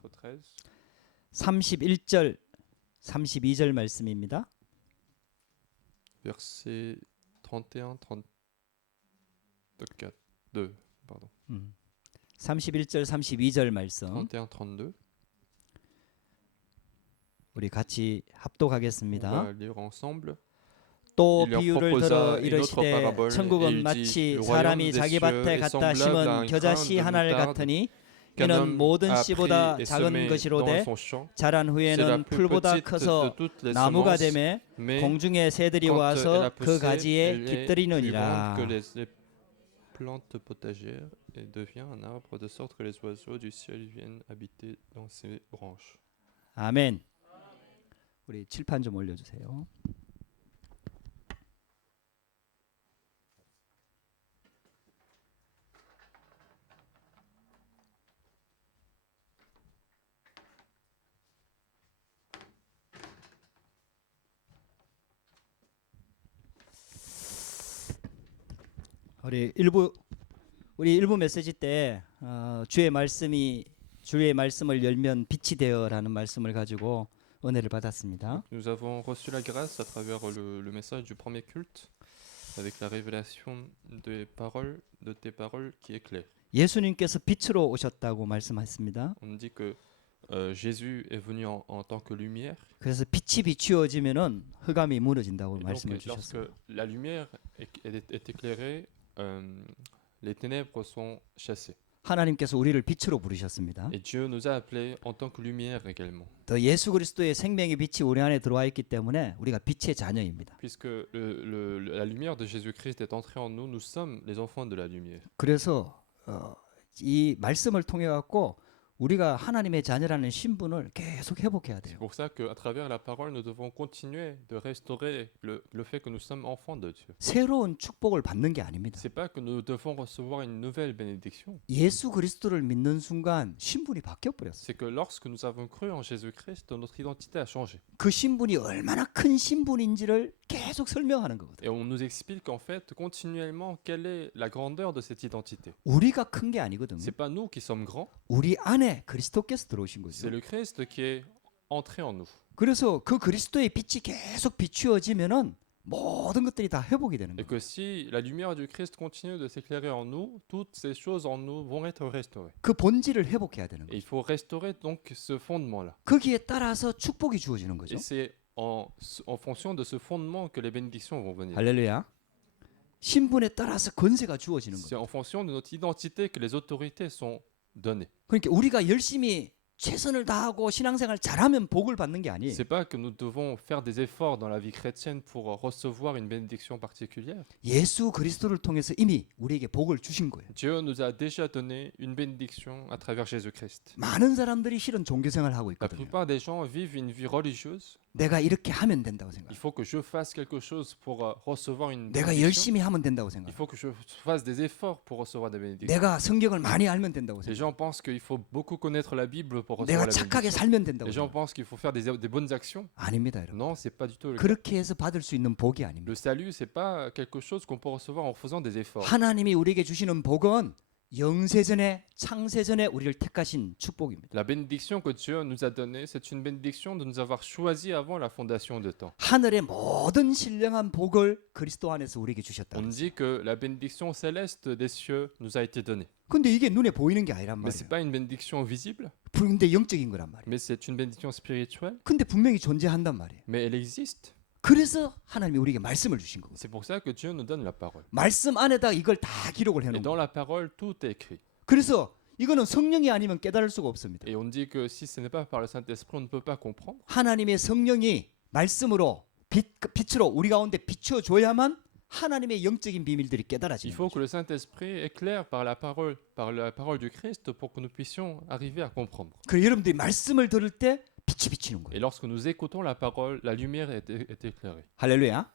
chapitre 13, 31절, 32절 말씀입니다. versets 31, 34, 2, pardon. 31절, 32절 말씀 31, 32. 우리 같이 On 합독하겠습니다. va lire ensemble. 또 Il leur 비유를 proposa 들어 une autre 이르시되 parabole, et 천국은 il dit, 마치 Le royaume 사람이 des 자기 cieux 밭에 est 갖다 semblable à 심은 un 겨자 grain 씨 de 하나를 moutarde 같으니 qu'un 이는 homme 모든 a 씨보다 pris et 작은 semé 것이로되 dans son champ. 자란 C'est la 후에는 plus 풀보다 petite de 커서 toutes les 나무가 semences, 되매 mais 공중의 새들이 quand elle a 와서 그 poussé, 가지에 elle est plus grande que 깃들이느니라. les plantes potagères et devient un arbre de sorte que les oiseaux du ciel viennent habiter dans ses branches. 아멘. 우리 칠판 좀 올려주세요. 우리 일부 메시지 때 주의 말씀을 열면 빛이 되어라는 말씀을 가지고 은혜를 받았습니다. Nous avons reçu la grâce à travers le message du premier culte avec la révélation des paroles, de tes paroles qui éclairent. 예수님께서 빛으로 오셨다고 말씀했습니다. On dit que Jésus est venu en tant que lumière. 그래서 빛이 비추어지면은 흑암이 무너진다고 Et 말씀을 donc, lorsque 주셨어요. la lumière est éclairée, les ténèbres sont chassées. 하나님께서 우리를 빛으로 부르셨습니다. Et Dieu nous a appelés en tant que lumière également. 더 예수 그리스도의 생명의 빛이 우리 안에 들어와 있기 때문에 우리가 빛의 자녀입니다. Puisque la lumière de Jésus-Christ est entrée en nous, nous sommes les enfants de la lumière. 그래서 이 말씀을 통해 갖고 우리가 하나님의 자녀라는 신분을 계속 회복해야 C'est 돼요. pour ça qu'à travers la parole, nous devons continuer de restaurer le fait que nous sommes enfants de Dieu. 새로운 축복을 받는 게 아닙니다. C'est pas que nous devons recevoir une nouvelle bénédiction. 예수 그리스도를 믿는 순간 신분이 바뀌어 버렸어요. C'est que lorsque nous avons cru en Jésus-Christ, notre identité a changé. 그 신분이 얼마나 큰 신분인지를 계속 설명하는 거거든요. Et on nous explique en fait continuellement quelle est la grandeur de cette identité. 우리가 큰 게 아니거든요. C'est pas nous qui sommes grands, 우리 안에 그리스도께서 들어오신 c'est 거죠. le Christ qui est entré en nous. 그래서 그 그리스도의 빛이 계속 비추어지면은 모든 것들이 다 회복이 되는 Et 거예요. que si la lumière du Christ continue de s'éclairer en nous, toutes ces choses en nous vont être restaurées. 그 본질을 회복해야 되는 Et 거예요. il faut restaurer donc ce fondement-là. 거기에 따라서 축복이 주어지는 거죠. Et c'est en fonction de ce fondement que les bénédictions vont venir. 할렐루야. 신분에 따라서 권세가 주어지는 C'est 거예요. en fonction de notre identité que les autorités sont données. 그러니까 우리가 열심히 최선을 다하고 신앙생활 잘하면 복을 받는 게 아니에요. C'est pas que nous devons faire des efforts dans la vie chrétienne pour recevoir une bénédiction particulière. 예수 그리스도를 통해서 이미 우리에게 복을 주신 거예요. Dieu nous a déjà donné une bénédiction à travers Jésus-Christ. 많은 사람들이 실은 종교생활을 하고 La 있거든요. plupart des gens vivent une vie religieuse. 내가 이렇게 하면 된다고 Il 생각해요. faut que je fasse quelque chose pour recevoir une 내가 bénédiction. 열심히 하면 된다고 Il 생각해요. faut que je fasse des efforts pour recevoir des bénédictions. 내가 성경을 많이 알면 된다고 Les 생각해요. gens pensent qu'il faut beaucoup connaître la Bible pour 내가 recevoir la 착하게 bénédiction. 살면 된다고 Les gens 생각해요. pensent qu'il faut faire des bonnes actions. 아닙니다, 여러분. Non, c'est pas du tout le cas. 그렇게 해서 받을 수 있는 복이 아닙니다. Le salut, c'est pas quelque chose qu'on peut recevoir en faisant des efforts. 하나님이 우리에게 주시는 복은 영세전에 창세전에 우리를 택하신 축복입니다. La bénédiction que Dieu nous a donnée, c'est une bénédiction de nous avoir choisis avant la fondation de temps. 하늘의 모든 신령한 복을 그리스도 안에서 우리에게 주셨다. On dit que la bénédiction céleste des cieux nous a été donnée. 근데 이게 눈에 보이는 게 아니란 Mais c'est 말이에요. pas une bénédiction visible, 근데 영적인 거란 말이에요. mais c'est une bénédiction spirituelle, 근데 분명히 존재한단 말이에요. mais elle existe. 그래서 하나님이 우리에게 말씀을 주신 거거든요. C'est pour ça que Dieu nous donne la parole. 말씀 안에다 이걸 다 기록을 Et 해놓은 dans 거예요. la parole, tout est écrit. 그래서 이거는 성령이 아니면 깨달을 수가 없습니다. Et on dit que si ce n'est pas par le Saint-Esprit, on ne peut pas comprendre. 하나님의 성령이 말씀으로 빛으로 우리 가운데 비춰줘야만 하나님의 영적인 비밀들이 Il 깨달아지는 faut 거죠. que le Saint-Esprit éclaire par la parole du Christ pour que nous puissions arriver à comprendre. 그 여러분들이 말씀을 들을 때 빛이 비치는 거예요. Et lorsque nous écoutons la parole, la lumière est éclairée. 할렐루야.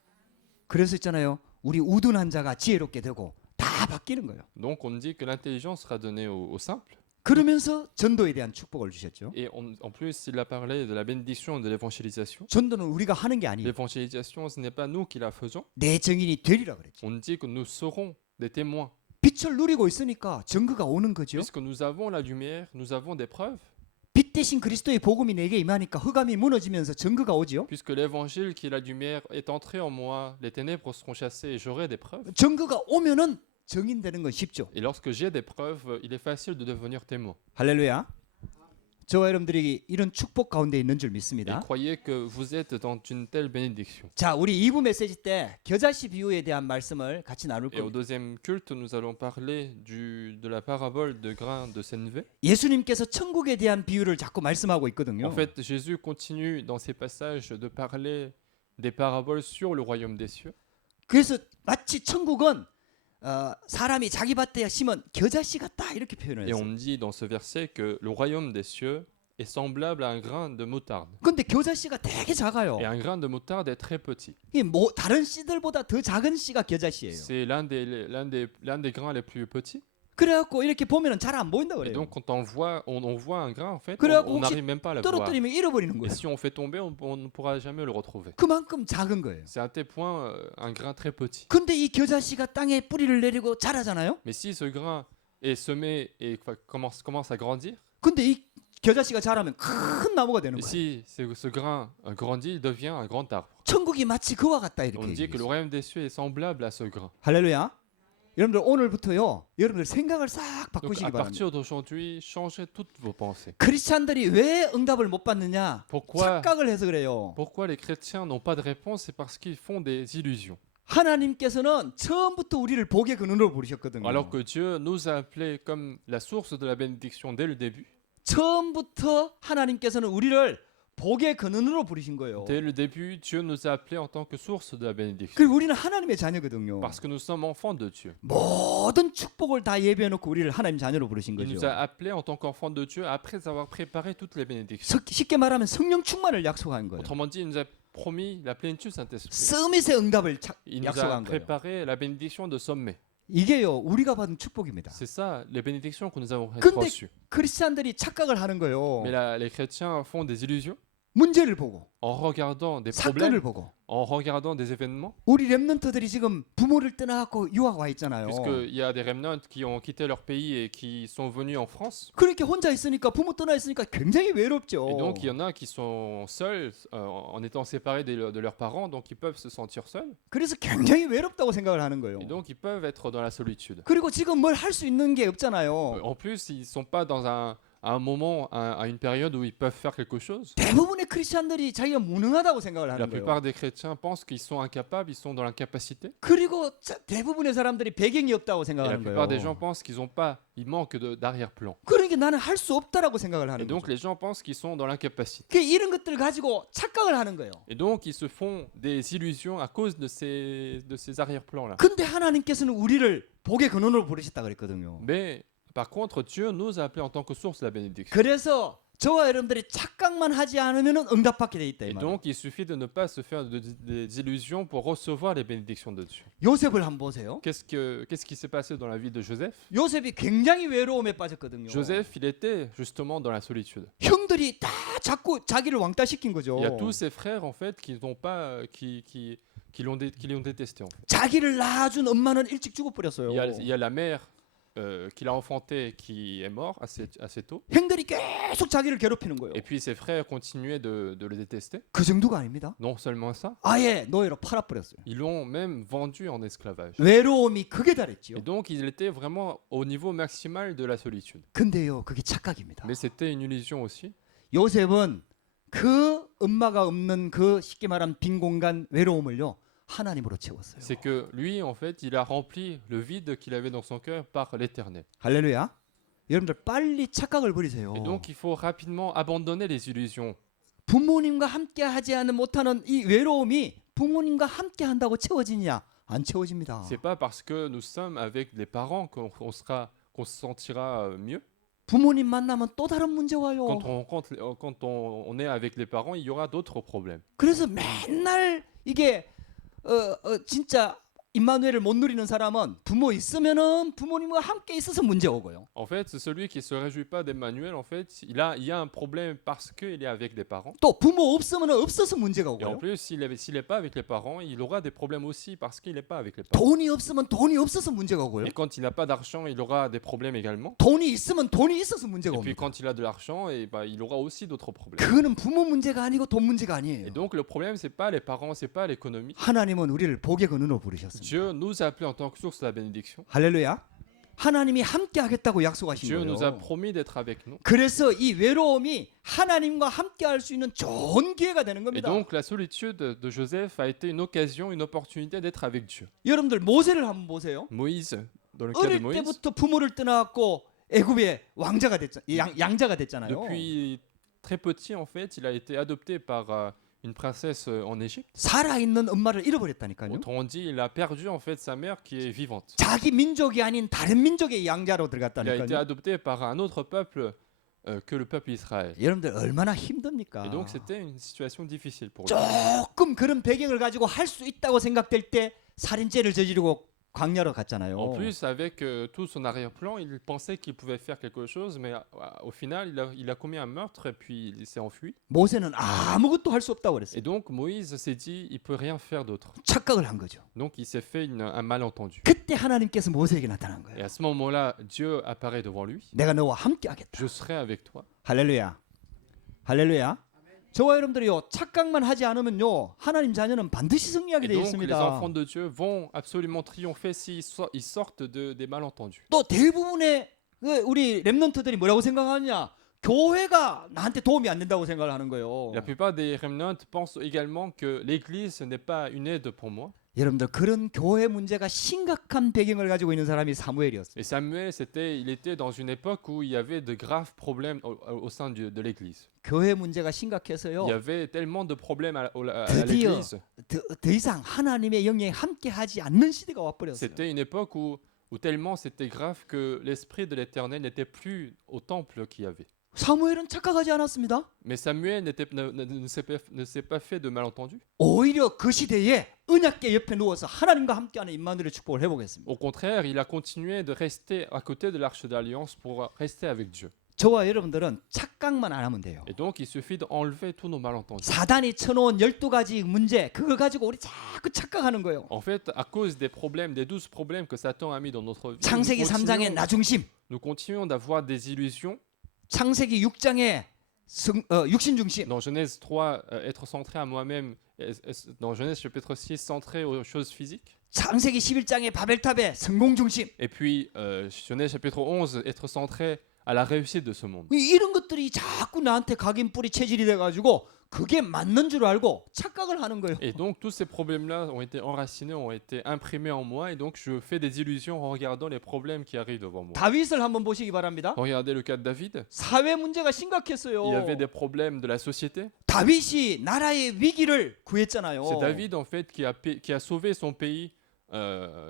그래서 있잖아요. 우리 우둔한 자가 지혜롭게 되고 다 바뀌는 거예요. Donc on dit que l'intelligence sera donnée aux simples. 그러면서 전도에 대한 축복을 주셨죠. Et en plus, il a parlé de la bénédiction et de l'évangélisation. 전도는 우리가 하는 게 아니에요. L'évangélisation, ce n'est pas nous qui la faisons. 내 증인이 되리라 그랬죠. On dit que nous serons des témoins. 빛을 누리고 있으니까 증거가 오는 거죠. Puisque nous avons la lumière, nous avons des preuves. 빛 빛 대신 그리스도의 복음이 내게 임하니까 흑암이 무너지면서 증거가 오지요. Puisque l'évangile qui est la lumière est entré en moi, les ténèbres seront chassées et j'aurai des preuves. 증거가 오면은 증인되는 건 쉽죠. Et lorsque j'ai des preuves, il est facile de devenir témoin. 할렐루야. 저와 여러분들이 이런 축복 가운데 있는 줄 Et 믿습니다. croyez que vous êtes dans une telle bénédiction. 자, 우리 2부 메시지 때 겨자씨 비유에 대한 말씀을 같이 나눌 Et au 겁니다. deuxième culte, nous allons parler de la parabole de grains de sénévé. 예수님께서 천국에 대한 비유를 자꾸 말씀하고 있거든요. En fait, Jésus continue dans ces passages de parler des paraboles sur le royaume des cieux. 그래서 마치 천국은 사람이 자기 밭에 심은 겨자씨 같다 이렇게 표현을 Et on 했어요. me dit dans ce verset que le royaume des cieux est semblable à un grain de moutarde. 근데 겨자씨가 되게 작아요. Et un grain de moutarde est très petit. 이 다른 씨들보다 더 작은 씨가 겨자씨예요. C'est l'un des grains les plus petits. 그래갖고 이렇게 보면은 잘 안 보인다 Et 그래요. donc quand on voit un grain, en fait, 그래갖고 on 혹시 n'arrive même pas à le voir. 떨어뜨리면 잃어버리는 Et 거예요. si on fait tomber, on ne pourra jamais le retrouver. 그만큼 작은 거예요. C'est à tel point un grain très petit. 근데 이 겨자씨가 땅에 뿌리를 내리고 자라잖아요. Mais si ce grain est semé et commence à grandir, 근데 이 겨자씨가 자라면 큰 나무가 되는 et 거예요. si ce grain grandit, il devient un grand arbre. 천국이 마치 그와 같다 On 이렇게 dit que le 얘기해요. royaume des cieux est semblable à ce grain. 할렐루야. 여러분들 오늘부터요. 여러분들 생각을 싹 Donc 바꾸시기 à 바랍니다. partir d'aujourd'hui, changez toutes vos pensées. 크리스찬들이 왜 응답을 못 받느냐? Pourquoi 착각을 해서 그래요. les chrétiens n'ont pas de réponse? C'est parce qu'ils font des illusions. 하나님께서는 처음부터 우리를 복의 근원으로 부르셨거든요. Alors que Dieu nous a appelés comme la source de la bénédiction dès le début. 처음부터 하나님께서는 우리를 복의 근원으로 부르신 거예요. Dès le début, Dieu nous a appelés en tant que source de la bénédiction. 그리고 우리는 하나님의 자녀거든요. Parce que nous sommes enfants de Dieu. 모든 축복을 다 예비해 놓고 우리를 하나님 자녀로 부르신 Il nous 거죠. a appelés en tant qu'enfants de Dieu après avoir préparé toutes les bénédictions. 쉽게 말하면 성령 충만을 약속한 거예요. Autrement dit, il nous a promis la plénitude Saint-Esprit. 서밋의 응답을 Il nous a 약속한 거예요. préparé la bénédiction de sommet. 이게요 우리가 받은 축복입니다. C'est ça, les bénédictions que nous avons 근데 reçues. 크리스찬들이 착각을 하는 거예요. Mais les chrétiens font des illusions 문제를 보고 en regardant des 사건을 problèmes, 보고 en regardant des événements. 우리 렘넌트들이 지금 부모를 떠나갖고 유학 와 있잖아요. Puisqu'il y a des remnants qui ont quitté leur pays et qui sont venus en France. 그렇게 혼자 있으니까 부모 떠나 있으니까 굉장히 외롭죠. Et donc, il y en a qui sont seuls en étant séparés de leurs parents, donc ils peuvent se sentir seuls. 그래서 굉장히 외롭다고 생각을 하는 거예요. Et donc, ils peuvent être dans la solitude. 그리고 지금 뭘 할 수 있는 게 없잖아요. En plus, ils ne sont pas dans à un moment, à une période où ils peuvent faire quelque chose. 대부분의 크리스찬들이 자기가 무능하다고 생각을 La 하는 거예요. plupart des chrétiens pensent qu'ils sont incapables, ils sont dans l'incapacité. 그리고 대부분의 사람들이 배경이 없다고 Et la 생각하는 plupart des gens 거예요. pensent qu'ils manquent d'arrière-plan. 그러니까 나는 할 수 없다라고 생각을 Et 하는 donc, 거죠. les gens pensent qu'ils sont dans l'incapacité. 이런 것들 가지고 착각을 하는 거예요. Et donc, ils se font des illusions à cause de ces arrière-plans-là. 근데 하나님께서는 우리를 복의 근원으로 부르셨다 그랬거든요. Mais par contre, Dieu nous a appelés en tant que source de la bénédiction. 그래서 저와 여러분들이 착각만 하지 않으면 응답받게 돼 있다 이 Et 말이에요. donc, il suffit de ne pas se faire des illusions pour recevoir les bénédictions de Dieu. 요셉을 한번 보세요. Qu'est-ce qui s'est passé dans la vie de Joseph? 요셉이 굉장히 외로움에 빠졌거든요. Joseph, il était justement dans la solitude. 형들이 다 자꾸 자기를 왕따시킨 거죠. Il y a tous ses frères en fait qui l'ont pas, qui l'ont détesté en fait. 자기를 낳아준 엄마는 일찍 죽어버렸어요. Il y a la mère qui l'a enfanté qui est mort assez tôt. 형들이 계속 자기를 괴롭히는 거예요. Et puis ses frères continuaient de le détester. 그 정도가 아닙니다. Non seulement ça, 아예 노예로 팔아버렸어요. ils l'ont même vendu en esclavage. 외로움이 극에 달했지요. Et donc il était vraiment au niveau maximal de la solitude. 근데요, 그게 착각입니다. Mais c'était une illusion aussi. 요셉은 그 엄마가 없는 그 쉽게 말하면 빈 공간 외로움을요 하나님으로 채웠어요. C'est que lui, en fait, il a rempli le vide qu'il avait dans son cœur par l'Éternel. 할렐루야. 여러분들 빨리 착각을 버리세요. Et donc il faut rapidement abandonner les illusions. 부모님과 함께 하지 않는 못하는 이 외로움이 부모님과 함께 한다고 채워지냐? 안 채워집니다. C'est pas parce que nous sommes avec les parents qu'on se sentira mieux. 부모님 만나면 또 다른 문제 와요. Quand on est avec les parents, il y aura d'autres problèmes. 그래서 맨날 이게 진짜 임마누엘을 못 누리는 사람은 부모 있으면은 부모님과 함께 있어서 문제 오고요. En fait, c'est celui qui se réjouit pas d'Emmanuel, en fait, il y a un problème parce qu'il est avec des parents. 또 부모 없으면은 없어서 문제가 Et en 오고요. plus, s'il est pas avec les parents, il aura des problèmes aussi parce qu'il n'est pas avec les parents. 돈이 없으면 돈이 없어서 문제가 오고요. Et quand il n'a pas d'argent, il aura des problèmes également. 돈이 있으면 돈이 있어서 문제가 Et puis 옵니다. quand il a de l'argent, et bah, il aura aussi d'autres problèmes. 그거는 부모 문제가 아니고 돈 문제가 Et 아니에요. donc le problème, c'est pas les parents, c'est pas l'économie. 하나님은 우리를 복의 근원으로 부르셨습니다. Dieu nous a appelés en tant que source de la bénédiction. 할렐루야. 하나님이 함께 하겠다고 약속하신 Dieu nous a 거예요. promis d'être avec nous. 그래서 이 외로움이 하나님과 함께 할 수 있는 좋은 기회가 되는 Et 겁니다. donc la solitude de Joseph a été une occasion, une opportunité d'être avec Dieu. 여러분들 모세를 한번 보세요. Moïse, dans le cas de 어릴 Moïse, 때부터 부모를 떠나갖고 애굽의 왕자가 됐잖아요. 양자가 됐잖아요. depuis très petit, en fait, il a été adopté par une princesse en Égypte. 살아있는 엄마를 잃어버렸다니까요. Autrement dit, il a perdu en fait sa mère qui est vivante. 자기 민족이 아닌 다른 민족의 양자로 Il a été 들어갔다니까요. adopté par un autre peuple que le peuple Israël. 여러분들 얼마나 힘듭니까? Et donc c'était une situation difficile pour lui. 조금 그런 배경을 가지고 할 수 있다고 생각될 때 살인죄를 저지르고 광야로 갔잖아요. En plus, avec tout son arrière-plan, il pensait qu'il pouvait faire quelque chose, mais au final, il a commis un meurtre et puis il s'est enfui. 모세는 아무것도 할 수 없다고 Et 그랬어요. donc Moïse s'est dit, il peut rien faire d'autre. 착각을 한 거죠. Donc il s'est fait un malentendu. 그때 하나님께서 모세에게 나타난 Et 거예요. à ce moment-là, Dieu apparaît devant lui. 내가 너와 함께 하겠다. Je serai avec toi. 할렐루야. 할렐루야. 저와 여러분들이요 착각만 하지 않으면요 하나님 자녀는 반드시 승리하게 Et 되어 donc les 있습니다. enfants de Dieu vont absolument triompher s'ils sortent des malentendus. 또 대부분의 우리 렘넌트들이 뭐라고 생각하느냐? 교회가 나한테 도움이 안 된다고 생각을 하는 거예요. La plupart des remnants pensent également que l'Église n'est pas une aide pour moi. 여러분들 그런 교회 문제가 심각한 배경을 가지고 있는 사람이 사무엘이었어요. Et Samuel, il était dans une époque où il y avait de graves problèmes au sein de l'Église. 교회 문제가 심각해서요. Il y avait tellement de problèmes à 드디어 l'Église. 더 이상 하나님의 영에 함께하지 않는 시대가 와버렸어요. C'était une époque où tellement c'était grave que l'Esprit de l'Éternel n'était plus au temple qu'il y avait. 사무엘은 착각하지 않았습니다. Mais Samuel ne s'est pas fait de malentendus. 오히려 그 시대에 언약궤 옆에 누워서 하나님과 함께하는 임마누엘의 축복을 회복했습니다. Au contraire, il a continué de rester à côté de l'Arche d'Alliance pour rester avec Dieu. 저와 여러분들은 착각만 안 하면 돼요. Et donc, il suffit d'enlever tous nos malentendus. 사단이 쳐놓은 12가지 문제 그걸 가지고 우리 자꾸 착각하는 거예요. En fait, à cause des problèmes, des 12 problèmes que Satan a mis dans notre vie, 창세기 3장의 나중심, nous continuons d'avoir des illusions. 창세기 6장의 육신 중심, Dans Genèse 3, être centré à moi-même. Dans Genèse chapitre 6, centré aux choses physiques. 창세기 11장의 바벨탑의 성공 중심. Et puis, Genèse chapitre 11, être centré à la réussite de ce monde. 이런 것들이 자꾸 나한테 각인뿌리 체질이 돼가지고 그게 맞는 줄 알고 착각을 하는 거예요. Et donc, tous ces problèmes-là ont été enracinés, ont été imprimés en moi. Et donc, je fais des illusions en regardant les problèmes qui arrivent devant moi. 다윗을 한번 보시기 바랍니다. Regardez le cas de David. 사회 문제가 심각했어요. Il y avait des problèmes de la société. 다윗이 나라의 위기를 구했잖아요. C'est David, en fait, qui a sauvé son pays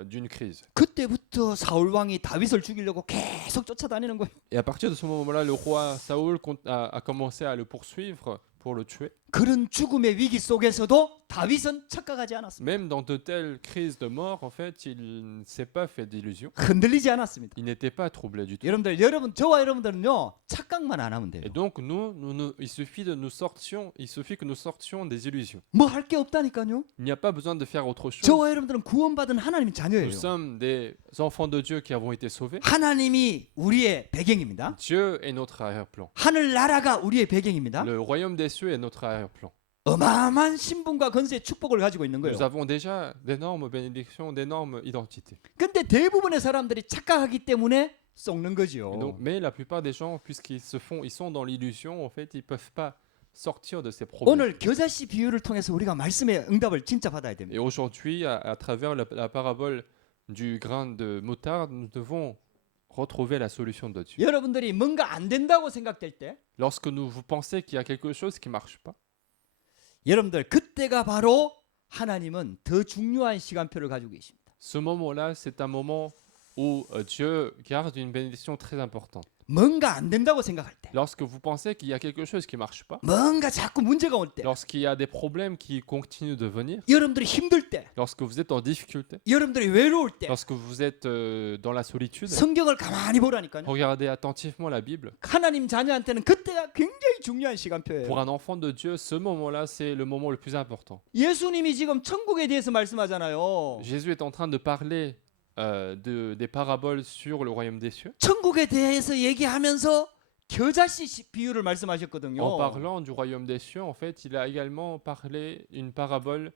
d'une crise. 그때부터 사울 왕이 다윗을 죽이려고 계속 쫓아다니는 거예요. Et à partir de ce moment-là, le roi Saoul a commencé à le poursuivre pour le tuer. 그런 죽음의 위기 속에서도 다윗은 착각하지 않았습니다. Même dans de telles crises de mort, en fait, il ne s'est pas fait d'illusions. 흔들리지 않았습니다. Il n'était pas troublé du tout. 저와 여러분들은요 착각만 안 하면 돼요. Et donc, il suffit que nous sortions des illusions. 뭐 할 게 없다니까요. Il n'y a pas besoin de faire autre chose. 저와 여러분들은 구원받은 하나님 자녀예요. Nous sommes des enfants de Dieu qui avons été sauvés. 하나님이 우리의 배경입니다. Dieu est notre arrière-plan. 하늘 나라가 우리의 배경입니다. Le royaume des cieux est notre arrière-plan. 어마어마한 신분과 건세의 축복을 가지고 있는 거예요. Nous avons déjà d'énormes bénédictions, d'énormes identités. 근데 대부분의 사람들이 착각하기 때문에 썩는 Et 거죠. donc, mais la plupart des gens, puisqu'ils ils sont dans l'illusion, en fait, ils peuvent pas sortir de ces problèmes. 오늘 겨자씨 비유를 통해서 우리가 말씀의 응답을 진짜 받아야 됩니다. Et aujourd'hui, à travers la parabole du grain de moutarde, nous devons retrouver la solution de Dieu. 여러분들이 뭔가 안 된다고 생각될 때 Lorsque vous pensez qu'il y a quelque chose qui marche pas, 여러분들 그때가 바로 하나님은 더 중요한 시간표를 가지고 계십니다. ce moment-là, c'est un moment où Dieu garde une bénédiction très importante. 뭔가 안 된다고 생각할 때, Lorsque vous pensez qu'il y a quelque chose qui ne marche pas, 뭔가 자꾸 문제가 올 때, lorsqu'il y a des problèmes qui continuent de venir, 여러분들이 힘들 때, lorsque vous êtes en difficulté, 여러분들이 외로울 때 lorsque vous êtes dans la solitude, 성경을 가만히 보라니까요. regardez attentivement la Bible. 하나님 자녀한테는 그때가 굉장히 중요한 Pour 시간표예요. un enfant de Dieu, ce moment-là, c'est le moment le plus important. 예수님이 지금 천국에 대해서 말씀하잖아요. Jésus est en train de parler des paraboles sur le royaume des cieux. 천국에 대해서 얘기하면서 겨자씨 비유를 말씀하셨거든요. En parlant du royaume des cieux, en fait, il a également parlé une parabole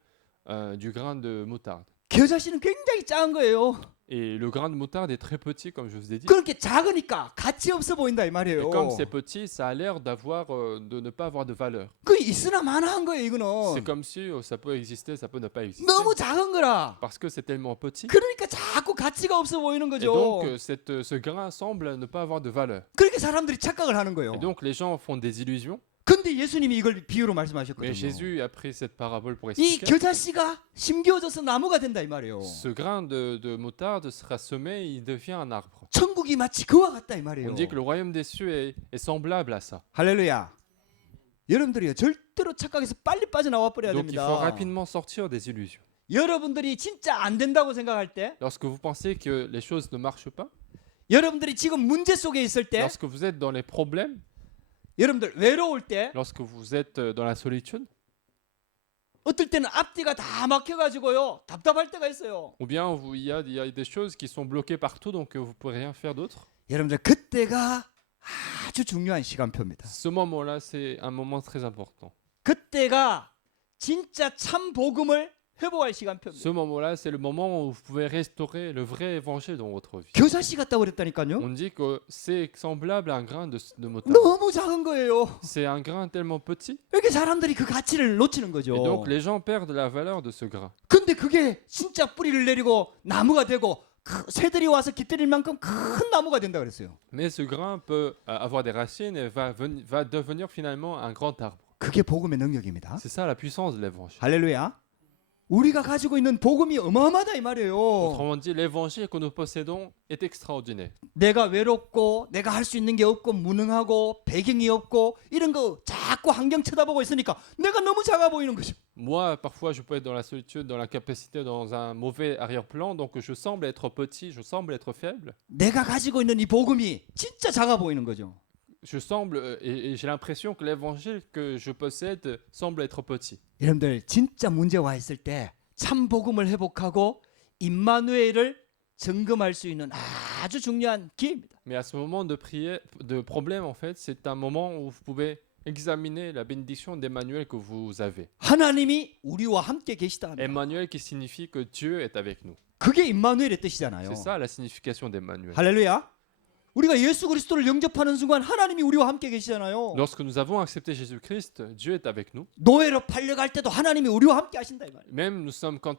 du grain de moutarde. 겨자씨는 굉장히 작은 거예요. Et le grain de moutarde est très petit, comme je vous ai dit. 그렇게 작으니까 가치 없어 보인다 이 Et 말이에요. comme c'est petit, ça a l'air de ne pas avoir de valeur. 그 있으나 마나한 거예요, C'est 이거는. comme si ça peut exister, ça peut ne pas exister. 너무 작은 거라. Parce que c'est tellement petit. 그러니까 자꾸 가치가 없어 보이는 Et 거죠. donc, ce grain semble ne pas avoir de valeur. 그렇게 사람들이 착각을 하는 거예요. Et donc, les gens font des illusions. 근데 예수님이 이걸 비유로 Mais 말씀하셨거든요. Jésus a pris cette parabole pour 이 expliquer. 겨자씨가 심겨져서 나무가 된다 이 말이에요. Ce grain de moutarde sera semé et il devient un arbre. 천국이 마치 그와 같다 이 말이에요. On dit que le royaume des cieux est semblable à ça. 할렐루야. 여러분들이요 절대로 착각해서 빨리 빠져나와 버려야 Donc il 됩니다. faut rapidement sortir des illusions. 여러분들이 진짜 안 된다고 생각할 때, Lorsque vous pensez que les choses ne marchent pas, 여러분들이 지금 문제 속에 있을 때, lorsque vous êtes dans les problèmes, 여러분들 외로울 때, lorsque vous êtes dans la solitude, 어떨 때는 앞뒤가 다 막혀가지고요 답답할 때가 있어요. ou bien il y a des choses qui sont bloquées partout, donc vous ne pouvez rien faire d'autre. 여러분들 그때가 아주 중요한 시간표입니다. Ce moment-là, c'est un moment très important. 그때가 진짜 참 복음을 회복할 시간표입니다. Ce moment-là, c'est le moment où vous pouvez restaurer le vrai évangile dans votre vie. 겨자씨 같다고 그랬다니까요. On dit que c'est semblable à un grain de moutarde. 너무 작은 거예요. C'est un grain tellement petit, 이렇게 사람들이 그 가치를 놓치는 et 거죠. donc les gens perdent la valeur de ce grain. 근데 그게 진짜 뿌리를 내리고 나무가 되고 새들이 와서 깃들일 만큼 큰 나무가 된다 그랬어요. Mais ce grain peut avoir des racines et va devenir finalement un grand arbre. 그게 복음의 능력입니다. C'est ça la puissance de l'évangile. 할렐루야. 우리가 가지고 있는 복음이 어마어마하다 이 말이에요. Autrement dit, l'évangile que nous possédons est extraordinaire. 내가 외롭고 내가 할 수 있는 게 없고 무능하고 배경이 없고 이런 거 자꾸 환경 쳐다보고 있으니까 내가 너무 작아 보이는 거죠. Moi, parfois, je peux être dans la solitude, dans l'incapacité, dans un mauvais arrière-plan, donc je semble être petit, je semble être faible. 내가 가지고 있는 이 복음이 진짜 작아 보이는 거죠. Je semble, et j'ai l'impression que l'évangile que je possède semble être petit. 여러분들 진짜 문제 와 있을 때 참 복음을 회복하고 임마누엘을 점검할 수 있는 아주 중요한 기회입니다. Mais à ce moment de prière, de problème, en fait, c'est un moment où vous pouvez examiner la bénédiction d'Emmanuel que vous avez. 하나님이 우리와 함께 계시다. Emmanuel qui signifie que Dieu est avec nous. 그게 임마누엘의 뜻이잖아요. C'est ça la signification d'Emmanuel. 할렐루야. 우리가 예수 그리스도를 영접하는 순간 하나님이 우리와 함께 계시잖아요. Lorsque nous avons accepté Jésus-Christ, Dieu est avec nous. 노예로 팔려갈 때도 하나님이 우리와 함께 하신다 이 말이에요. Même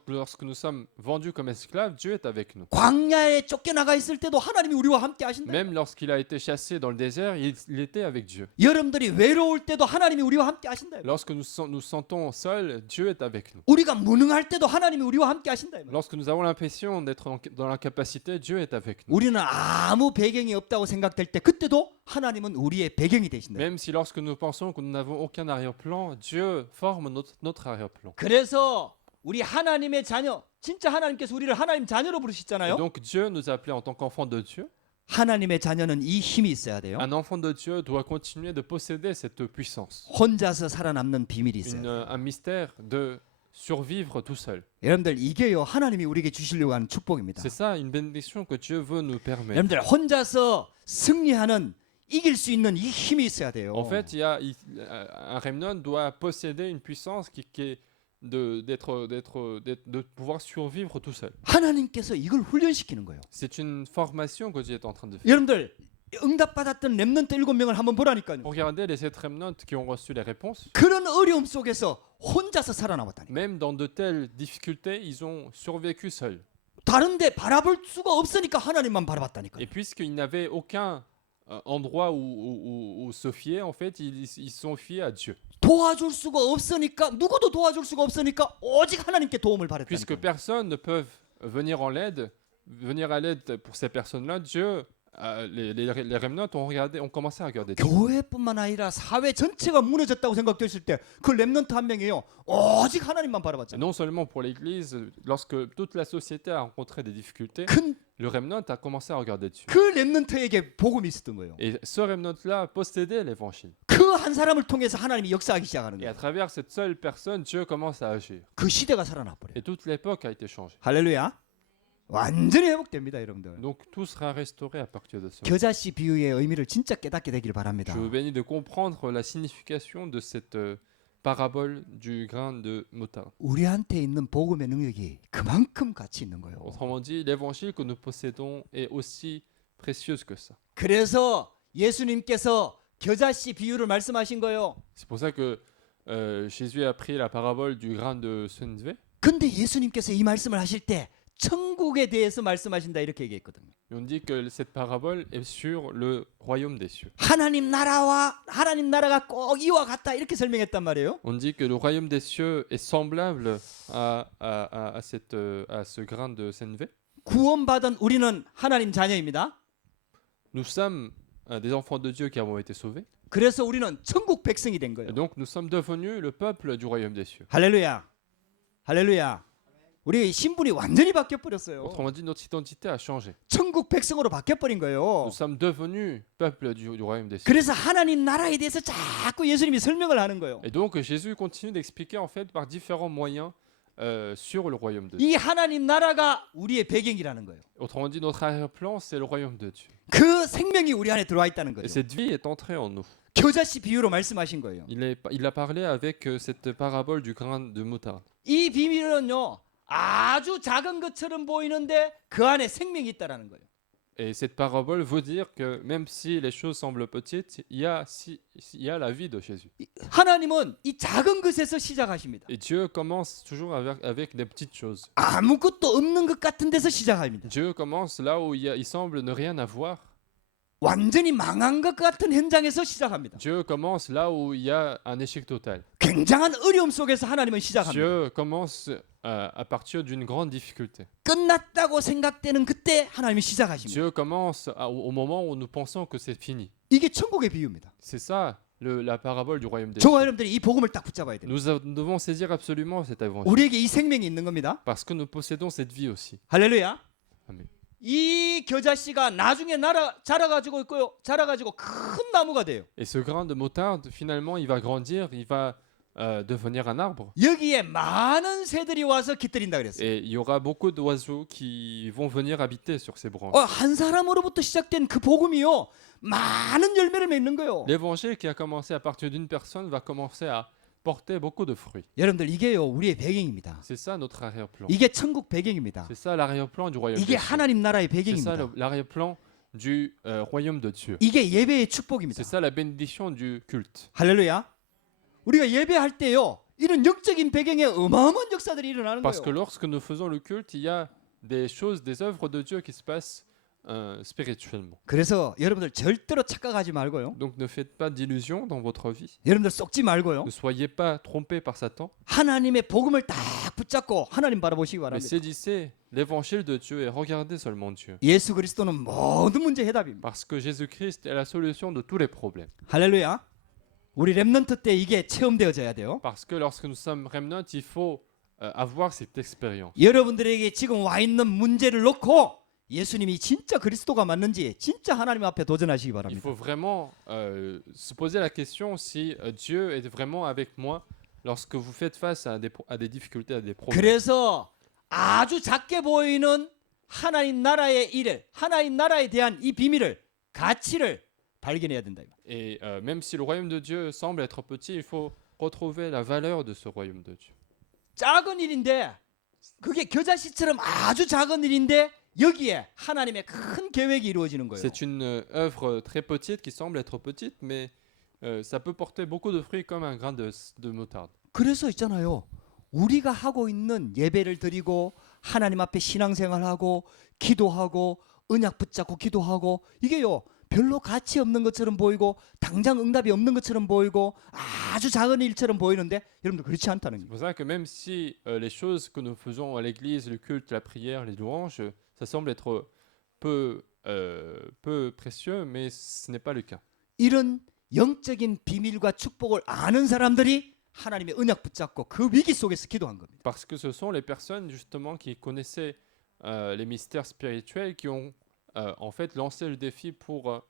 lorsque nous sommes vendus comme esclaves, Dieu est avec nous. 광야에 쫓겨나가 있을 때도 하나님이 우리와 함께 하신다. Même lorsqu'il a été chassé dans le désert, il était avec Dieu. 여러분들이 외로울 때도 하나님이 우리와 함께 하신다. Lorsque nous sentons seuls, Dieu est avec nous. 우리가 무능할 때도 하나님이 우리와 함께 하신다. Lorsque nous avons l'impression d'être dans l'incapacité, Dieu est avec nous. 우리는 아무 배경이 없다고 생각될 때 그때도 하나님은 우리의 배경이 되신다. Même si lorsque nous pensons que nous n'avons aucun arrière-plan, Dieu forme notre arrière-plan. 그래서 우리 하나님의 자녀, 진짜 하나님께서 우리를 하나님 자녀로 Et 부르시잖아요. donc Dieu nous a appelés en tant qu'enfants de Dieu. 하나님의 자녀는 이 힘이 있어야 돼요. Un enfant de Dieu doit continuer de posséder cette puissance. 혼자서 살아남는 비밀이 있어요. Un mystère de survivre tout seul. 여러분들 이게요 하나님이 우리에게 주시려고 하는 축복입니다. C'est ça une bénédiction que Dieu veut nous permettre. 여러분들 혼자서 승리하는 이길 수 있는 이 힘이 있어야 돼요. En fait, un remnant doit posséder une puissance qui est de pouvoir survivre tout seul. 하나님께서 이걸 훈련시키는 거예요. C'est une formation que Dieu est en train de faire. 여러분들 응답받았던 렘넌트 7명을 한번 보라니까요. Regardez les 7 remnants qui ont reçu les réponses. 그런 어려움 속에서 혼자서 살아남았다니. Même dans de telles difficultés, ils ont survécu seuls. 다른데 바라볼 수가 없으니까 하나님만 바라봤다니까요. Et puisqu'ils n'avaient aucun endroit où se fier, en fait, ils sont fiés à Dieu. 도와줄 수가 없으니까 누구도 도와줄 수가 없으니까 오직 하나님께 도움을 Puisque 바랬다니까요. personne ne peut venir en l'aide, venir à l'aide pour ces personnes-là, Dieu, les remnants ont commencé à regarder Dieu. 교회뿐만 아니라 사회 전체가 무너졌다고 생각됐을 때 그 렘넌트 한 명이요 오직 하나님만 바라봤잖아요. Non seulement pour l'Église, lorsque toute la société a rencontré des difficultés, 큰 그 le remnant a commencé à regarder Dieu. 렘넌트에게 복음이 있었던 거예요. Et ce remnant-là possédait l'évangile. 그 한 사람을 통해서 하나님이 역사하기 시작하는 Et à 거예요. travers cette seule personne, Dieu commence à agir. 그 시대가 살아나 버려요. Et toute l'époque a été changée. 할렐루야. 완전히 회복됩니다, 여러분들. Donc tout sera restauré à partir de ce moment. 겨자씨 비유의 의미를 진짜 깨닫게 되기를 바랍니다. Je vous bénis de comprendre la signification de cette parabole du grain de moutarde. 우리한테 있는 복음의 능력이 그만큼 가치 있는 거예요. Autrement dit, l'évangile que nous possédons est aussi précieuse que ça. 그래서 예수님께서 겨자씨 비유를 말씀하신 거예요. C'est pour ça que Jésus a pris la parabole du grain de seneve. 근데 예수님께서 이 말씀을 하실 때 천국에 대해서 말씀하신다 이렇게 얘기했거든요. Et on dit que cette parabole est sur le royaume des cieux. 하나님 나라가 꼭 이와 같다 이렇게 설명했단 말이에요. On dit que le royaume des cieux est semblable à ce grain de seneve. 구원받은 우리는 하나님 자녀입니다. Nous sommes des enfants de Dieu qui avons été sauvés. 그래서 우리는 천국 백성이 된 Et 거예요. donc nous sommes devenus le peuple du royaume des cieux. 할렐루야. 할렐루야. 우리 신분이 완전히 바뀌어 버렸어요. Autrement dit, notre identité a changé. 천국 백성으로 바뀌어 버린 거예요. Nous sommes devenus peuple du royaume des cieux. 그래서 하나님 나라에 대해서 자꾸 예수님이 설명을 하는 거예요. Et donc Jésus continue d'expliquer en fait par différents moyens sur le royaume de Dieu. 이 하나님 나라가 우리의 배경이라는 거예요. Autrement dit, notre arrière-plan, c'est le royaume de Dieu. 그 생명이 우리 안에 들어와 있다는 Et 거죠. cette vie est entrée en nous. 겨자씨 비유로 말씀하신 거예요. Il a parlé avec cette parabole du grain de moutarde. 이 비밀은요 아주 작은 것처럼 보이는데 그 안에 생명이 있다라는 거예요. Et cette parabole veut dire que même si les choses semblent petites, il y a la vie de Jésus. 하나님은 이 작은 것에서 시작하십니다. Et Dieu commence toujours avec des petites choses. 아무것도 없는 것 같은 데서 시작합니다. Dieu commence là où il semble ne rien avoir. 완전히 망한 것 같은 현장에서 시작합니다. Dieu commence là où il y a un échec total. 굉장한 어려움 속에서 하나님은 시작합니다. Dieu commence à partir d'une grande difficulté. 끝났다고 생각되는 그때 하나님이 시작하십니다. Dieu commence au moment où nous pensons que c'est fini. 이게 천국의 비유입니다. C'est ça la parabole du royaume des 저와 cieux. 여러분들이 이 복음을 딱 붙잡아야 돼요. Nous devons saisir absolument cet évangile. 우리에게 이 생명이 있는 겁니다. Parce que nous possédons cette vie aussi. 할렐루야. 아멘. 이 겨자씨가 나중에 자라가지고 있고요. 자라가지고 큰 나무가 돼요. Et ce grain de moutarde, finalement, il va grandir, il va devenir un arbre. 여기에 많은 새들이 와서 깃들인다 그랬어요. Et il y aura beaucoup d'oiseaux qui vont venir habiter sur ces branches. 한 사람으로부터 시작된 그 복음이요. 많은 열매를 맺는 거예요. L'évangile qui a commencé à partir d'une personne va commencer à porter beaucoup de fruits. 여러분들 이게요. 우리의 배경입니다. C'est ça notre arrière-plan. 이게 천국 배경입니다. C'est ça l'arrière-plan du royaume 이게 de Dieu. 하나님 나라의 C'est ça 배경입니다. l'arrière-plan du royaume de Dieu. 이게 예배의 축복입니다. C'est ça la bénédiction du culte. 할렐루야. 우리가 예배할 때요. 이런 영적인 배경에 어마어마한 역사들이 일어나는 Parce que 거예요. lorsque nous faisons le culte, il y a des choses, des œuvres de Dieu qui se passent spirituellement. 그래서 여러분들 절대로 착각하지 말고요. Donc ne faites pas d'illusions dans votre vie. 여러분들 속지 말고요. Ne soyez pas trompés par Satan, 하나님의 복음을 딱 붙잡고 하나님 바라보시기 mais 바랍니다. saisissez l'évangile de Dieu et regardez seulement Dieu. 예수 그리스도는 모든 문제 해답입니다. Parce que Jésus-Christ est la solution de tous les problèmes. 할렐루야. 우리 렘넌트 때 이게 체험되어져야 돼요. Parce que lorsque nous sommes remnants, il faut avoir cette expérience. 여러분들에게 지금 와 있는 문제를 놓고 예수님이 진짜 그리스도가 맞는지 진짜 하나님 앞에 도전하시기 Il 바랍니다. faut vraiment se poser la question si Dieu est vraiment avec moi lorsque vous faites face à des difficultés, à des problèmes. 그래서 아주 작게 보이는 하나님 나라의 일을, 하나님 나라에 대한 이 비밀을, 가치를 발견해야 된다. Et même si le royaume de Dieu semble être petit, il faut retrouver la valeur de ce royaume de Dieu. 작은 일인데 그게 겨자씨처럼 아주 작은 일인데 여기에 하나님의 큰 계획이 이루어지는 거예요. C'est une œuvre très petite qui semble être petite, mais ça peut porter beaucoup de fruits comme un grain de moutarde. 그래서 있잖아요. 우리가 하고 있는 예배를 드리고 하나님 앞에 신앙생활하고 기도하고 언약 붙잡고 기도하고 이게요. 별로 가치 없는 것처럼 보이고 당장 응답이 없는 것처럼 보이고 아주 작은 일처럼 보이는데 여러분들 그렇지 않다는 C'est 거예요. pour ça que même si les choses que nous faisons à l'église, le culte, la prière, les louanges, ça semble être peu précieux, mais ce n'est pas le cas. 이런 영적인 비밀과 축복을 아는 사람들이 하나님의 언약 붙잡고 그 위기 속에서 기도한 겁니다. Parce que ce sont les personnes justement qui connaissaient les mystères spirituels qui ont en fait lancé le défi pour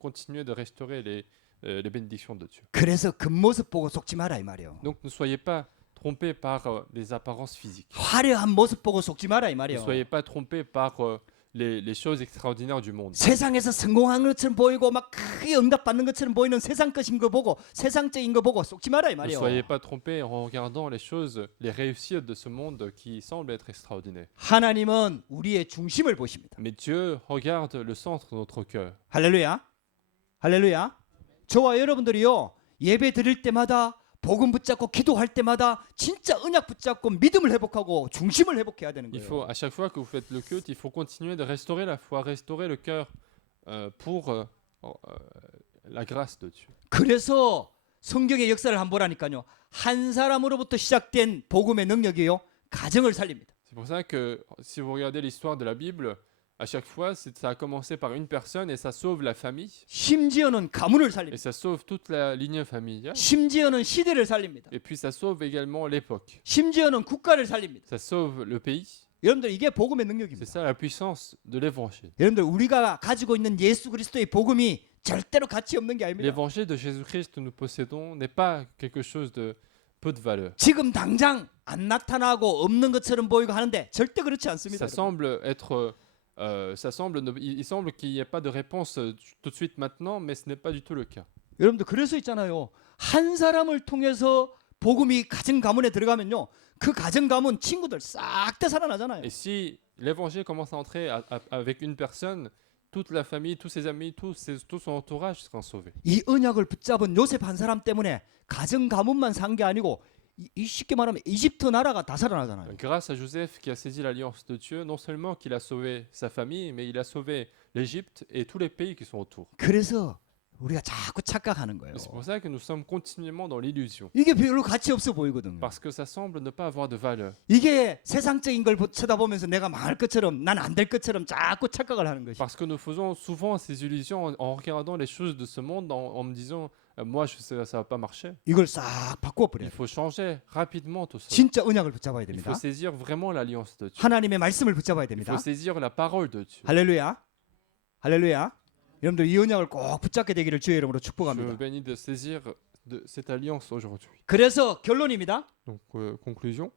continuer de restaurer les bénédictions de Dieu. 그래서 겉모습 보고 속지 마라 이 말이에요. Donc ne soyez pas trompés par les apparences physiques. 화려한 모습 보고 속지 마라 이 Ne 말이에요. soyez pas trompés par les choses extraordinaires du monde. 세상에서 성공한 것처럼 보이고 막 크게 응답받는 것처럼 보이는 세상 것인 거 보고 세상적인 거 보고 속지 마라 이 Ne 말이에요. soyez pas trompés en regardant les choses, les réussites de ce monde qui semblent être extraordinaires. 하나님은 우리의 중심을 보십니다. Mais Dieu regarde le centre de notre cœur. 할렐루야. 할렐루야. 저와 여러분들이요. 예배 드릴 때마다 복음 붙잡고 기도할 때마다 진짜 언약 붙잡고 믿음을 회복하고 중심을 회복해야 되는 Il faut, 거예요. à chaque fois que vous faites le culte, il faut continuer de restaurer la foi, restaurer le cœur pour la grâce de Dieu. 그래서 성경의 역사를 한번 보라니까요. 한 사람으로부터 시작된 복음의 능력이요. 가정을 살립니다. C'est pour ça que si vous regardez l'histoire de la Bible, à chaque fois, ça a commencé par une personne et ça sauve la famille, 심지어는 가문을 et 살립니다. ça sauve toute la lignée familiale, 심지어는 시대를 살립니다. et puis ça sauve également l'époque. 심지어는 국가를 살립니다. Ça sauve le pays. 여러분들 이게 복음의 C'est 능력입니다. ça la puissance de l'évangile. 여러분들 우리가 가지고 있는 예수 그리스도의 복음이 절대로 가치 없는 게 아닙니다. L'évangile de Jésus-Christ que nous possédons n'est pas quelque chose de peu de valeur. 지금 당장 안 나타나고 없는 것처럼 보이고 하는데 절대 그렇지 않습니다. Ça semble être, il semble qu'il n'y ait pas de réponse tout de suite maintenant, mais ce n'est pas du tout le cas. 여러분들 그래서 있잖아요. 한 사람을 통해서 복음이 가정 가문에 들어가면요. 그 가정 가문 친구들 싹 다 살아나잖아요. Et si l'évangile commence à entrer avec une personne, toute la famille, tous ses amis, tout son entourage sera sauvé. 이 언약을 붙잡은 요셉 한 사람 때문에 가정 가문만 산 게 아니고 이 쉽게 말하면 이집트 나라가 다 살아나잖아요. Grâce à Joseph qui a saisi l'alliance de Dieu, non seulement qu'il a sauvé sa famille, mais il a sauvé l'Égypte et tous les pays qui sont autour. 그래서 우리가 자꾸 착각하는 거예요. Et c'est pour ça que nous sommes continuellement dans l'illusion. 이게 별로 가치 없어 보이거든요. Parce que ça semble ne pas avoir de valeur. 이게 세상적인 걸 쳐다보면서 내가 망할 것처럼 난 안 될 것처럼 자꾸 착각을 하는 것이. Parce que nous faisons souvent ces illusions en regardant les choses de ce monde, en me disant moi ça va pas marcher. 이걸 싹 바꾸어 버려요. Il faut changer rapidement tout ça. 진짜 언약을 붙잡아야 Il 됩니다. faut saisir vraiment l'alliance de Dieu. 하나님의 말씀을 붙잡아야 Il 됩니다. faut saisir la parole de Dieu. 할렐루야. 할렐루야. 여러분들 이 언약을 꼭 붙잡게 되기를 주의 이름으로 Je 축복합니다. bénis de saisir de cette alliance aujourd'hui. 그래서 결론입니다. Donc conclusion.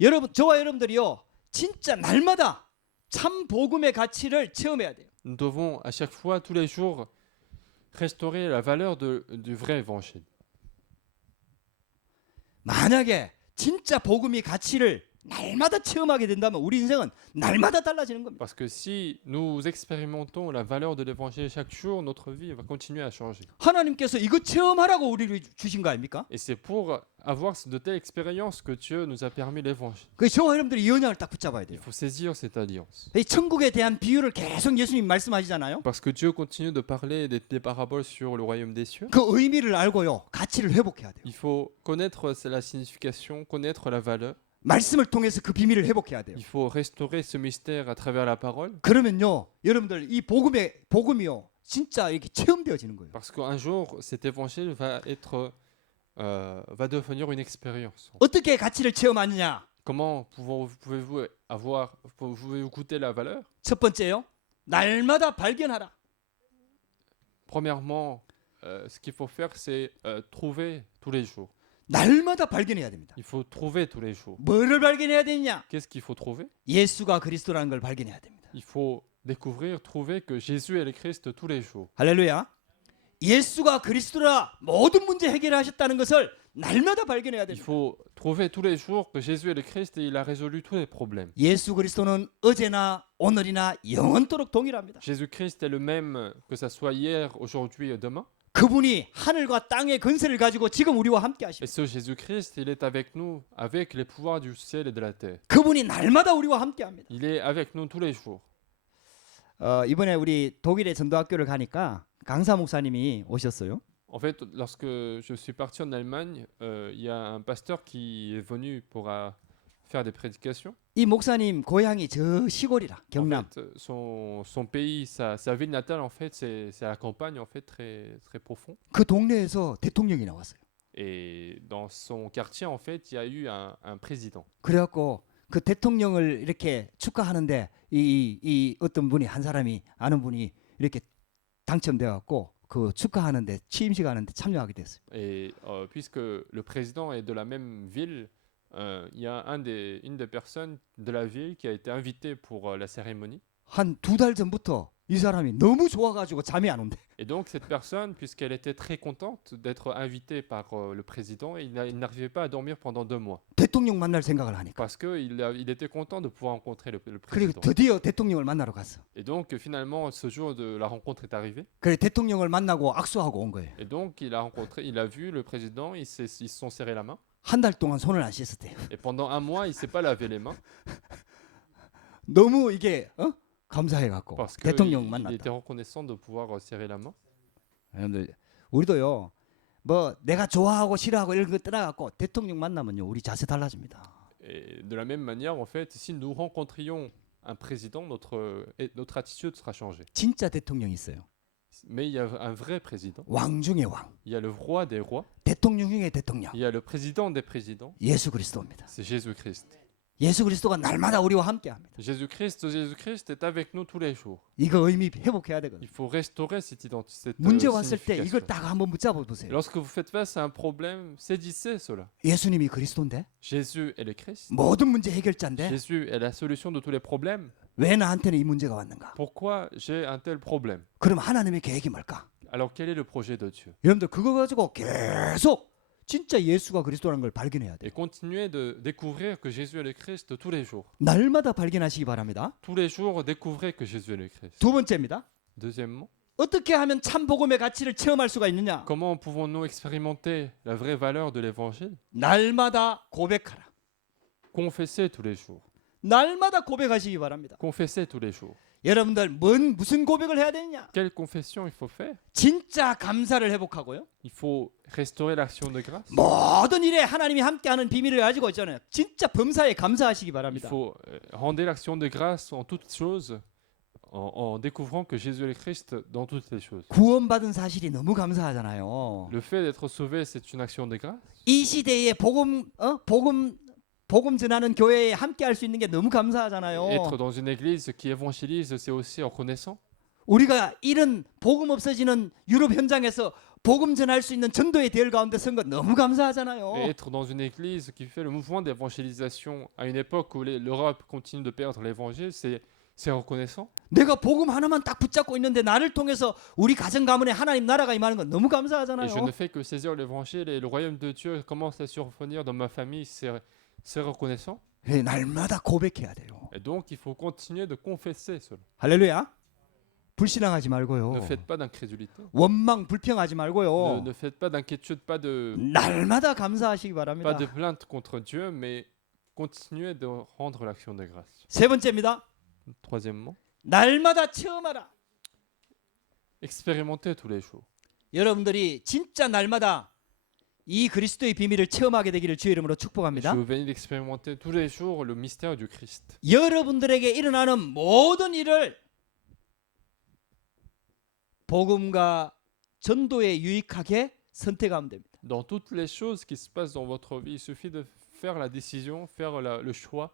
여러분 저와 여러분들이요. 진짜 날마다 참 복음의 가치를 체험해야 돼요. Nous devons à chaque fois, tous les jours, restaurer la valeur du vrai évangile. 만약에 진짜 복음의 가치를 날마다 체험하게 된다면 우리 인생은 날마다 달라지는 겁니다. Parce que si nous expérimentons la valeur de l'évangile chaque jour, notre vie va continuer à changer. 하나님께서 이거 체험하라고 우리를 주신 거 아닙니까? Et c'est pour avoir de telles expériences que Dieu nous a permis l'évangile. 그 저와 여러분들이 이 언약을 딱 붙잡아야 Il 돼요. faut saisir cette alliance. 이 천국에 대한 비유를 계속 예수님 말씀하시잖아요. Parce que Dieu continue de parler des paraboles sur le royaume des cieux. 그 의미를 알고요. 가치를 회복해야 돼요. Il faut connaître la signification, connaître la valeur. 말씀을 통해서 그 비밀을 회복해야 돼요. Il faut restaurer ce mystère à travers la parole. 그러면요. 여러분들 이 복음이요. 진짜 이렇게 체험되어지는 거예요. Parce qu'un jour, cet évangile va devenir une expérience. 어떻게 가치를 체험하느냐? Comment pouvez-vous goûter la valeur? 첫 번째요. 날마다 발견하라. Premièrement, ce qu'il faut faire, c'est trouver tous les jours. 날마다 발견해야 됩니다. Il faut trouver tous les jours. 뭐를 발견해야 되냐? Qu'est-ce qu'il faut trouver? 예수가 그리스도라는 걸 발견해야 됩니다. Il faut découvrir, trouver que Jésus est le Christ tous les jours. 할렐루야. 예수가 그리스도라 모든 문제 해결하셨다는 것을 날마다 발견해야 Il 됩니다. faut trouver tous les jours que Jésus est le Christ et il a résolu tous les problèmes. 예수 그리스도는 어제나 오늘이나 영원토록 동일합니다. Jésus-Christ est le même que ça soit hier, aujourd'hui et demain. 그분이 하늘과 땅의 권세를 가지고 지금 우리와 함께 Et 하십니다. ce Jésus-Christ, il est avec nous, avec les pouvoirs du ciel et de la terre. 그분이 날마다 우리와 함께 합니다. Il est avec nous tous les jours. 이번에 우리 독일의 전도학교를 가니까 강사 목사님이 오셨어요. En fait, lorsque je suis parti en Allemagne, il y a un pasteur qui est venu pour faire des prédications. 이 목사님 고향이 저 시골이라 En 경남. fait, son pays, sa ville natale, en fait, c'est à la campagne, en fait, très, très profond. 그 동네에서 대통령이 나왔어요. Et dans son quartier, en fait, il y a eu un président. 그래갖고 그 대통령을 이렇게 축하하는데 이 어떤 분이 한 사람이 아는 분이 이렇게 당첨돼갖고 그 축하하는데 취임식 하는데 참여하게 됐어요. Et puisque le président est de la même ville, il y a une des personnes de la ville qui a été invitée pour la cérémonie. 한 2달 전부터 이 사람이 너무 좋아가지고 잠이 안 온대. Et donc cette personne, puisqu'elle était très contente d'être invitée par le président, il n'arrivait pas à dormir pendant 2 mois. 대통령 만날 생각을 하니까. Parce qu'il était content de pouvoir rencontrer le 그리고 président. 드디어 대통령을 만나러 갔어. Et donc finalement, ce jour de la rencontre est arrivé. 그래 대통령을 만나고 악수하고 온 거예요. Et donc il a vu le président, ils se sont serrés la main. 한 달 동안 손을 안 씻었대요. Et pendant 1 mois, il s'est pas lavé les mains 너무 이게 감사해갖고 parce 대통령 qu'il 만났다. était reconnaissant de pouvoir serrer la main. 여러분들 우리도요. 뭐 내가 좋아하고 싫어하고 이런 거 떠나갖고 대통령 만나면요 우리 자세 달라집니다. Et de la même manière, en fait, si nous rencontrions un président, notre attitude sera changée. 진짜 대통령 있어요. Mais il y a un vrai président. 왕 중에 왕. Il y a le roi des rois. 대통령 중에 대통령. Il y a le président des présidents. 예수 그리스도입니다. C'est Jésus-Christ. 예수 그리스도가 날마다 우리와 함께합니다. Jésus-Christ est avec nous tous les jours. 이거 의미 회복해야 되거든요. Il faut restaurer cette identité. 문제 왔을 때 이걸 딱 한번 붙잡아 보세요. Lorsque vous faites face à un problème, saisissez cela. 예수님이 그리스도인데 Jésus est le Christ. 모든 문제 해결자인데 Jésus est la solution de tous les problèmes. 왜 나한테는 이 문제가 왔는가? Pourquoi j'ai un tel problème? 그럼 하나님의 계획이 뭘까? Alors quel est le projet de Dieu? 여러분들 그거 가지고 계속 진짜 예수가 그리스도라는 걸 발견해야 돼요. Et continuez de découvrir que Jésus est le Christ tous les jours. 날마다 발견하시기 바랍니다. Tous les jours, découvrez que Jésus est le Christ. 두 번째입니다. Deuxièmement, 어떻게 하면 참 복음의 가치를 체험할 수가 있느냐? comment pouvons-nous expérimenter la vraie valeur de l'évangile? 날마다 고백하라. Confessez tous les jours. 날마다 고백하시기 바랍니다. Confessez tous les jours. 여러분들 무슨 고백을 해야 되느냐? Quelle confession il faut faire? 진짜 감사를 회복하고요. Il faut restaurer l'action de grâce. 모든 일에 하나님이 함께하는 비밀을 가지고 있잖아요. 진짜 범사에 감사하시기 Il 바랍니다. faut rendre l'action de grâce en toutes choses, en découvrant que Jésus est le Christ dans toutes les choses. 구원받은 사실이 너무 감사하잖아요. Le fait d'être sauvé, c'est une action de grâce. 이 시대에 복음 전하는 교회에 함께할 수 있는 게 너무 감사하잖아요. Être dans une église qui évangélise, c'est aussi reconnaissant. 우리가 이런 복음 없어지는 유럽 현장에서 복음 전할 수 있는 전도의 대열 가운데 선 거 너무 감사하잖아요. Et être dans une église qui fait le mouvement d'évangélisation à une époque où l'Europe continue de perdre l'évangile, c'est reconnaissant. 내가 복음 하나만 딱 붙잡고 있는데 나를 통해서 우리 가정 가문에 하나님 나라가 임하는 건 너무 Et je 감사하잖아요. ne fais que saisir l'évangile et le royaume de Dieu commence à survenir dans ma famille, c'est reconnaissant. 네, 날마다 고백해야 돼요. Et donc il faut continuer de confesser cela. 할렐루야. 불신앙하지 Ne 말고요. faites pas d'incrédulité. 원망 불평하지 말고요. Ne faites pas d'inquiétude, pas de 날마다 감사하시기 바랍니다. plainte contre Dieu, mais continuez de rendre l'action de grâce. 세 번째입니다. Troisièmement, 날마다 체험하라. expérimentez tous les jours. 여러분들이 진짜 날마다 이 그리스도의 비밀을 체험하게 되기를 주의 이름으로 Je 축복합니다. veux venir d'expérimenter tous les jours le mystère du Christ. 여러분들에게 일어나는 모든 일을 복음과 전도에 유익하게 선택하면 됩니다. Dans toutes les choses qui se passent dans votre vie, il suffit de faire la décision, faire le choix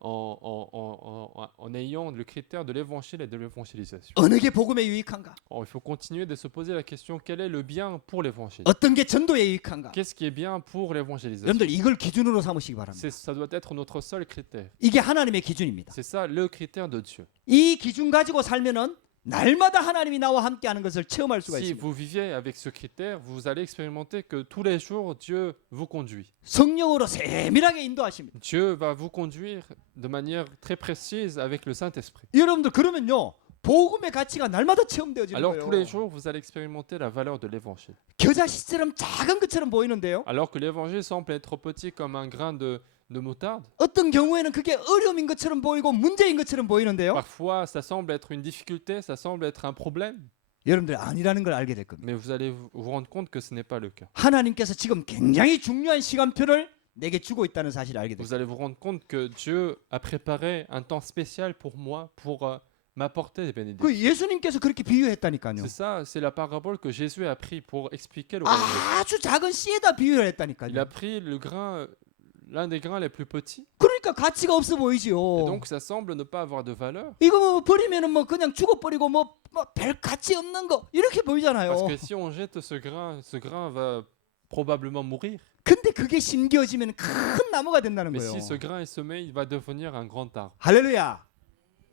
en ayant le critère de l'évangile et de l'évangélisation. 어느 게 복음에 유익한가? Il faut continuer de se poser la question, quel est le bien pour l'évangile? 어떤 게 전도에 유익한가? Qu'est-ce qui est bien pour l'évangélisation? 여러분들 이걸 기준으로 삼으시기 바랍니다. Ça doit être notre seul critère. 이게 하나님의 기준입니다. C'est ça le critère de Dieu. 이 기준 가지고 살면은 날마다 하나님이 나와 함께하는 것을 체험할 수가 Si 있습니다. vous vivez avec ce critère, vous allez expérimenter que tous les jours, Dieu vous conduit. 성령으로 세밀하게 인도하십니다. Dieu va vous conduire de manière très précise avec le Saint-Esprit. 여러분들 그러면요. 복음의 가치가 날마다 체험되어지는 Alors tous les 거예요. jours, vous allez expérimenter la valeur de l'évangile. 겨자씨처럼 작은 것처럼 보이는데요. Alors que l'évangile semble être petit comme un grain de moutarde. 어떤 경우에는 그게 어려움인 것처럼 보이고 문제인 것처럼 보이는데요. Parfois, ça semble être une difficulté, ça semble être un problème. 여러분들 아니라는 걸 알게 될 겁니다. Mais vous allez vous rendre compte que ce n'est pas le cas. 하나님께서 지금 굉장히 중요한 시간표를 내게 주고 있다는 사실을 알게 vous 됐어요. allez vous rendre compte que Dieu a préparé un temps spécial pour moi, pour m'apporter des bénédictions. 그 예수님께서 그렇게 비유했다니까요. C'est ça, c'est la parabole que Jésus a pris pour expliquer le royaume des cieux. 아주 작은 씨에다 비유를 Il a 했다니까요. pris le grain, l'un des grains les plus petits. 그러니까 가치가 없어 Et 보이지요. donc ça semble ne pas avoir de valeur. 이거 뭐 버리면은 뭐 그냥 죽어버리고 뭐 별 가치 없는 거 이렇게 보이잖아요. Parce que si on jette ce grain va probablement mourir. 근데 그게 심겨지면 큰 나무가 된다는 Mais 거예요. si ce grain est semé, il va devenir un grand arbre. 할렐루야.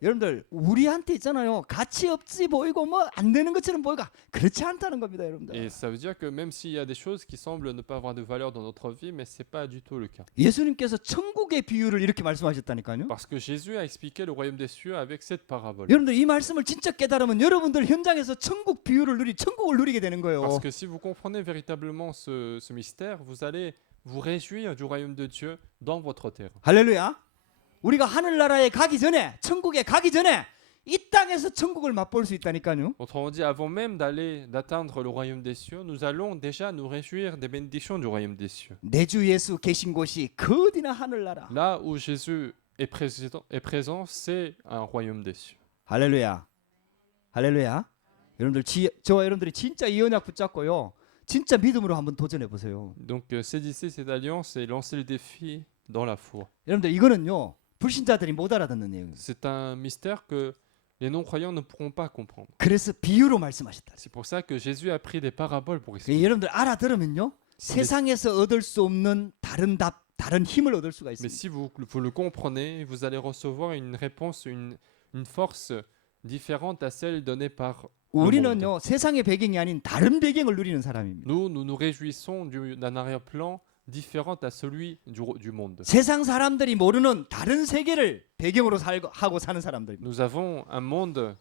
여러분들 우리한테 있잖아요. 가치 없이 보이고 뭐 안 되는 것처럼 보이고 그렇지 않다는 겁니다, 여러분들. Et ça veut dire que même s'il y a des choses qui semblent ne pas avoir de valeur dans notre vie, mais c'est pas du tout le cas. 예수님께서 천국의 비유를 이렇게 말씀하셨다니까요. Parce que Jésus a expliqué le royaume des cieux avec cette parabole. 여러분들 이 말씀을 진짜 깨달으면 여러분들 현장에서 천국을 누리게 되는 거예요. Parce que si vous comprenez véritablement ce mystère, vous allez vous réjouir du royaume de Dieu dans votre terre. 할렐루야. 우리가 하늘나라에 가기 전에 천국에 가기 전에 이 땅에서 천국을 맛볼 수 있다니까요. Autrement dit, avant même d'atteindre le royaume des cieux, nous allons déjà nous réjouir des bénédictions du royaume des cieux. 내 주 예수 계신 곳이 그 어디나 하늘나라. Là où Jésus est présent, c'est un royaume des cieux. 할렐루야. 할렐루야. 여러분들 저와 여러분들이 진짜 이 언약 붙잡고요. 진짜 믿음으로 한번 도전해 보세요. Donc saisissez cette alliance et lancez le défi dans la foi. 여러분들 이거는요. 불신자들이 못 알아듣는 내용입니다. C'est un mystère que les non-croyants ne pourront pas comprendre. 그래서 비유로 말씀하셨다. C'est pour ça que Jésus a pris des paraboles pour expliquer. 여러분들 알아들으면요. 세상에서 얻을 수 없는 다른 힘을 얻을 수가 Mais 있습니다. si vous le comprenez, vous allez recevoir une réponse, une force différente à celle donnée par le monde. 우리는요. 세상의 배경이 아닌 다른 배경을 누리는 사람입니다. Nous nous réjouissons d'un arrière-plan différent à celui du monde. 세상 사람들이 모르는 다른 세계를 배경으로 하고 사는 사람들입니다. Nous avons un monde,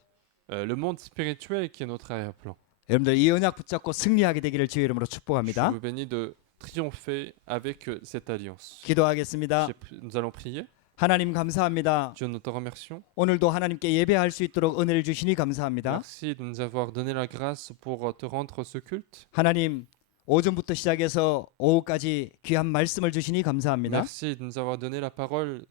le monde spirituel qui est notre arrière-plan. 여러분들 이 언약 붙잡고 승리하게 되기를 주의 이름으로 Je 축복합니다. vous bénis de triompher avec cette alliance. 기도하겠습니다. Nous allons prier. 하나님 감사합니다. Dieu, nous te remercions. 오늘도 하나님께 예배할 수 있도록 은혜를 주시니 감사합니다. Merci de nous avoir donné la grâce pour te rendre ce culte. 하나님 오전부터 시작해서 오후까지 귀한 말씀을 주시니 감사합니다. Merci de nous avoir donné la parole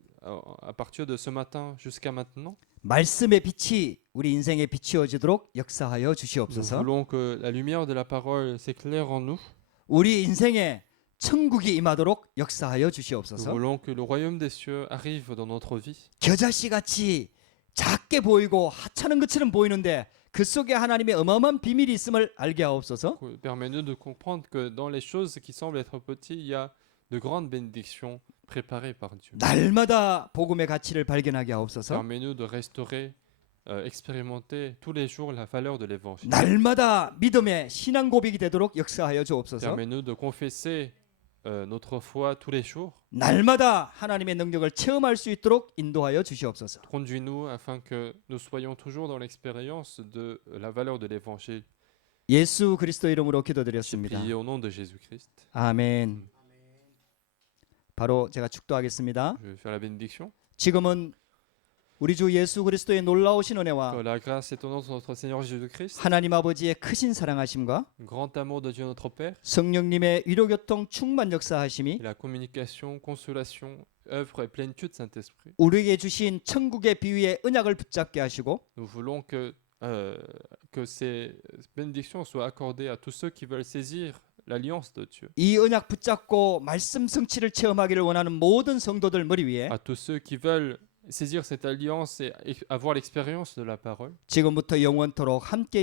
à partir de ce matin jusqu'à maintenant. 말씀의 빛이 우리 인생에 비추어지도록 역사하여 Nous 주시옵소서. voulons que la lumière de la parole s'éclaire en nous. 우리 인생에 천국이 임하도록 역사하여 Nous 주시옵소서. voulons que le royaume des cieux arrive dans notre vie. 겨자씨 같이 작게 보이고 하찮은 것처럼 보이는데 그 속에 하나님의 어마어마한 비밀이 있음을 알게 하옵소서. Permets-nous de comprendre que dans les choses qui semblent être petites, il y a de grandes bénédictions préparées par Dieu. 날마다 복음의 가치를 발견하게 하옵소서. Permets-nous de restaurer, expérimenter tous les jours la valeur de l'évangile. 날마다 믿음의 신앙 고백이 되도록 역사하여 주옵소서. Permets-nous de confesser notre foi tous les jours. 날마다 하나님의 능력을 체험할 수 있도록 인도하여 주시옵소서. Conduis-nous afin que nous soyons toujours dans l'expérience de la valeur de l'évangile. 예수 그리스도 이름으로 J'ai 기도드렸습니다. prié au nom de Jésus-Christ. 아멘. 바로 제가 축도하겠습니다. Je vais faire la bénédiction. 지금은 우리 주 예수 그리스도의 놀라우신 Que 은혜와 la grâce est au nom de notre Seigneur Jésus-Christ. 하나님 아버지의 크신 사랑하심과 Grand amour de Dieu notre Père. 성령님의 위로교통 충만 역사하심이 Et la communication, consolation, œuvre et plénitude de Saint-Esprit. 우리에게 주신 천국의 비유의 언약을 붙잡게 하시고 Nous voulons que ces bénédictions soient accordées à tous ceux qui veulent saisir l'alliance de Dieu. 이 언약 붙잡고 말씀 성취를 체험하기를 원하는 모든 성도들 머리 위에 À tous ceux qui veulent saisir cette alliance et avoir l'expérience de la parole. 지금부터 영원토록 함께